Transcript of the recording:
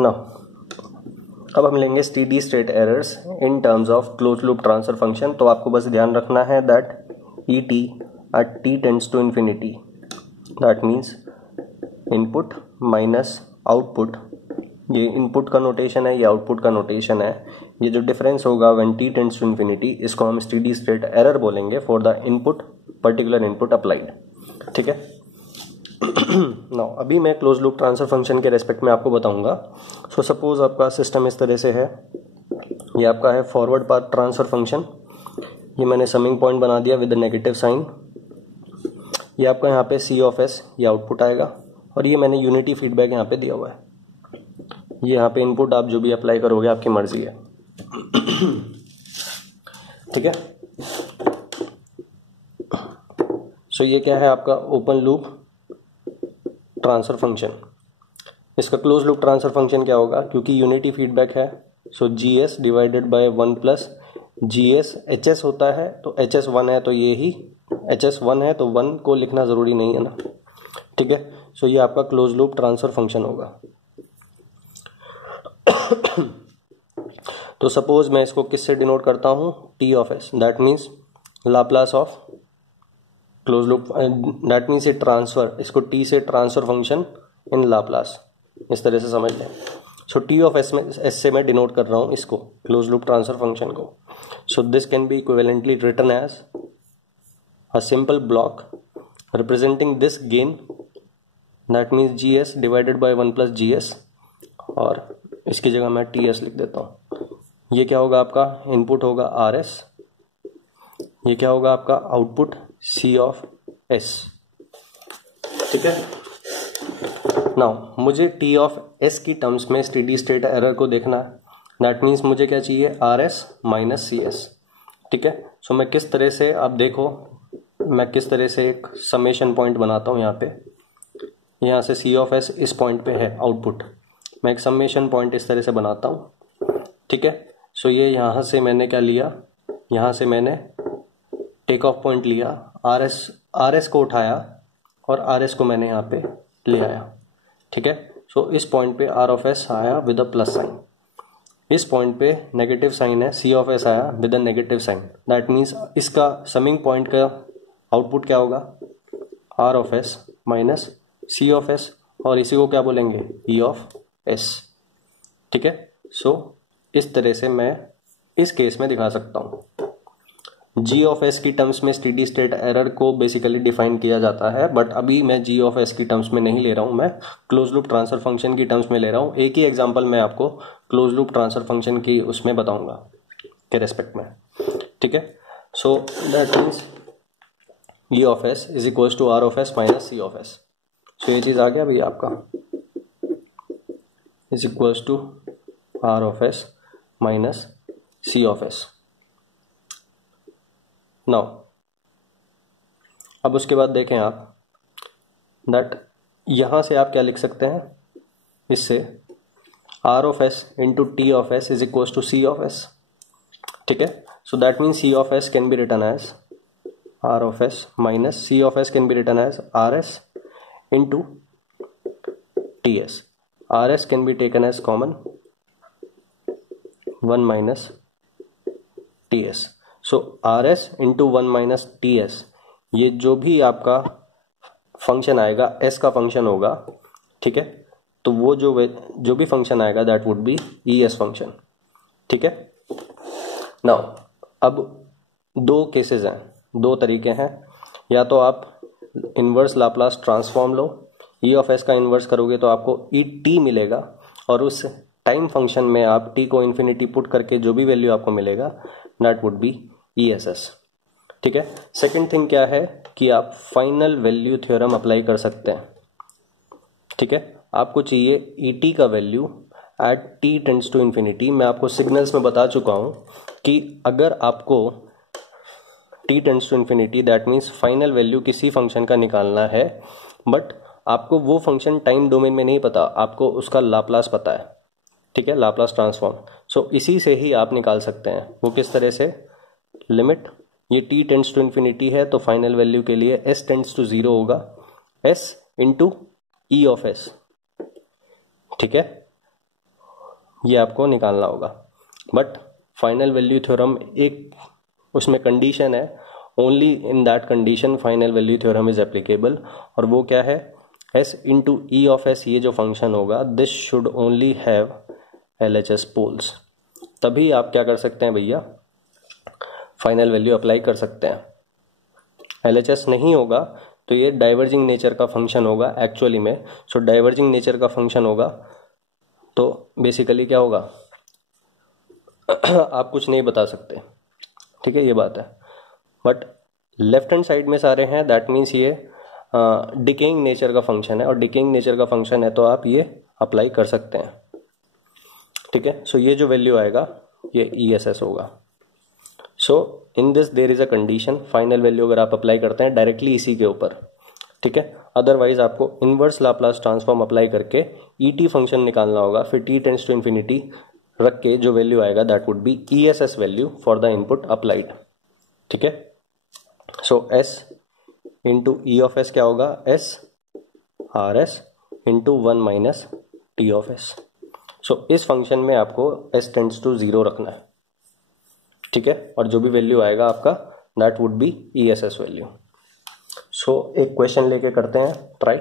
ना अब हम लेंगे steady state errors in terms of close loop transfer function. तो आपको बस ध्यान रखना है that E T at T tends to infinity, that means input minus output, ये इनपुट का नोटेशन है, ये आउटपुट का नोटेशन है। ये जो डिफरेंस होगा when T tends to infinity, इसको हम स्टेडी स्टेट एरर बोलेंगे for the input, particular input applied. ठीक है। नाउ अभी मैं क्लोज लूप ट्रांसफर फंक्शन के रेस्पेक्ट में आपको बताऊंगा। सो सपोज आपका सिस्टम इस तरह से है, ये आपका है फॉरवर्ड पाथ ट्रांसफर फंक्शन, ये मैंने समिंग पॉइंट बना दिया विद नेगेटिव साइन। ये आपका यहाँ पे सी ऑफ एस, ये आउटपुट आएगा, और ये मैंने यूनिटी फीडबैक यहाँ पे दिया हुआ है। ये यहाँ पे इनपुट आप जो भी अप्लाई करोगे आपकी मर्जी है। ठीक है। सो ये क्या है आपका ओपन लूप ट्रांसफर फंक्शन। इसका क्लोज लूप ट्रांसफर फंक्शन क्या होगा, क्योंकि यूनिटी फीडबैक है, so G S divided by 1 plus G S. H S होता है तो एच एस 1 है, तो ये ही एच एस 1 है, तो 1 को लिखना जरूरी नहीं है ना। ठीक है। सो ये आपका क्लोज लूप ट्रांसफर फंक्शन होगा। तो सपोज मैं इसको किससे डिनोट करता हूं, T of S, that means Laplace of close loop, that means ये ट्रांसफर, इसको टी से ट्रांसफर फंक्शन इन लाप्लास, इस तरह से समझ लें। सो टी ऑफ एस में एस से मैं डिनोट कर रहा हूं इसको, क्लोज लूप ट्रांसफर फंक्शन को। So this can be equivalently written as a simple block representing this gain, that means G S divided by 1 plus G S, और इसकी जगह मैं टी एस लिख देता हूं। ये क्या होगा आपका इनपुट होगा आर एस, ये क्या होगा आपका आउटपुट सी ऑफ एस। ठीक है। नाउ मुझे टी ऑफ एस की टर्म्स में स्टेडी स्टेट एरर को देखना है, दैट मीन्स मुझे क्या चाहिए, R S minus C S. ठीक है। सो मैं किस तरह से, आप देखो मैं किस तरह से एक समेशन पॉइंट बनाता हूं। यहाँ से सी ऑफ एस इस पॉइंट पे है आउटपुट, मैं एक समेशन पॉइंट इस तरह से बनाता हूं। ठीक है। सो ये यहाँ से मैंने क्या लिया, यहाँ से मैंने टेक ऑफ पॉइंट लिया, आर एस को उठाया और आर एस को मैंने यहाँ पे ले आया। ठीक है। सो इस पॉइंट पे आर ऑफ एस आया विद अ प्लस साइन, इस पॉइंट पे नेगेटिव साइन है, सी ऑफ एस आया with a negative sign, that means इसका समिंग पॉइंट का आउटपुट क्या होगा, R of S minus C of S, और इसी को क्या बोलेंगे, ई ऑफ एस। ठीक है। सो इस तरह से मैं इस केस में दिखा सकता हूं। जी ऑफ एस की टर्म्स में स्टेडी स्टेट एरर को बेसिकली डिफाइन किया जाता है, बट अभी मैं जी ऑफ एस की टर्म्स में नहीं ले रहा हूं, मैं क्लोज लूप ट्रांसफर फंक्शन की टर्म्स में ले रहा हूं। एक ही एग्जांपल मैं आपको क्लोज लूप ट्रांसफर फंक्शन की उसमें बताऊंगा के रेस्पेक्ट में। ठीक है। So that means E of S is equals to R of S minus C of S. So ये चीज आ गया भैया आपका, is equals to R of S minus C of S. Now अब उसके बाद देखें आप दैट यहां से आप क्या लिख सकते हैं, इससे R of S into T of S is equal to C of S. ठीक है। So that means C of S can be written as R of S minus C of S can be written as R S into T S. R S can be taken as common 1 minus T S. So R S into 1 minus T S, ये जो भी आपका function आएगा S का function होगा। ठीक है। तो वो जो भी फंक्शन आएगा that would be E S function. ठीक है। नाउ अब दो केसेस हैं, दो तरीके हैं, या तो आप inverse Laplace transform low, E of S का इनवर्स करोगे तो आपको ई टी मिलेगा, और उस टाइम फंक्शन में आप टी को इन्फिनिटी पुट करके जो भी वैल्यू आपको मिलेगा that would be E S S. ठीक है। सेकेंड थिंग क्या है कि आप फाइनल वैल्यू थ्योरम अप्लाई कर सकते हैं। ठीक है। आपको चाहिए ई टी का value at T tends to infinity. मैं आपको सिग्नल्स में बता चुका हूं कि अगर आपको T tends to infinity, that means final value किसी फंक्शन का निकालना है, बट आपको वो फंक्शन टाइम डोमेन में नहीं पता, आपको उसका लाप्लास पता है। ठीक है, लाप्लास ट्रांसफॉर्म। सो इसी से ही आप निकाल सकते हैं। वो किस तरह से, लिमिट ये t टेंड्स टू इन्फिनिटी है तो फाइनल वैल्यू के लिए s टेंड्स टू 0 होगा, s into E of S. ठीक है। ये आपको निकालना होगा। बट फाइनल वैल्यू थ्योरम एक उसमें कंडीशन है, only in that condition final value theorem is applicable, और वो क्या है, s into E of S, ये जो फंक्शन होगा this should only have LHS poles. तभी आप क्या कर सकते हैं भैया, फाइनल वैल्यू अप्लाई कर सकते हैं। LHS नहीं होगा तो ये डाइवर्जिंग नेचर का फंक्शन होगा एक्चुअली में। सो डाइवर्जिंग नेचर का फंक्शन होगा तो बेसिकली क्या होगा आप कुछ नहीं बता सकते, ठीक है, ये बात है। बट लेफ्ट हैंड साइड में सारे हैं, दैट मीन्स ये डिकेइंग नेचर का फंक्शन है, और डिकेइंग नेचर का फंक्शन है तो आप ये अप्लाई कर सकते हैं, ठीक है। सो ये जो वैल्यू आएगा ये ESS होगा। So in this there is a condition, final value अगर आप अप्लाई करते हैं डायरेक्टली इसी के ऊपर, ठीक है। अदरवाइज आपको इनवर्स लाप्लास ट्रांसफॉर्म अप्लाई करके ET फंक्शन निकालना होगा, फिर t टेंड्स टू इन्फिनिटी रख के जो वैल्यू आएगा that would be ESS value for the input applied, ठीक है। So s into E of S क्या होगा, s RS into 1 minus T of S. So इस फंक्शन में आपको s टेंड्स टू 0 रखना है, ठीक है, और जो भी वैल्यू आएगा आपका that would be ESS value. So एक क्वेश्चन लेके करते हैं ट्राई।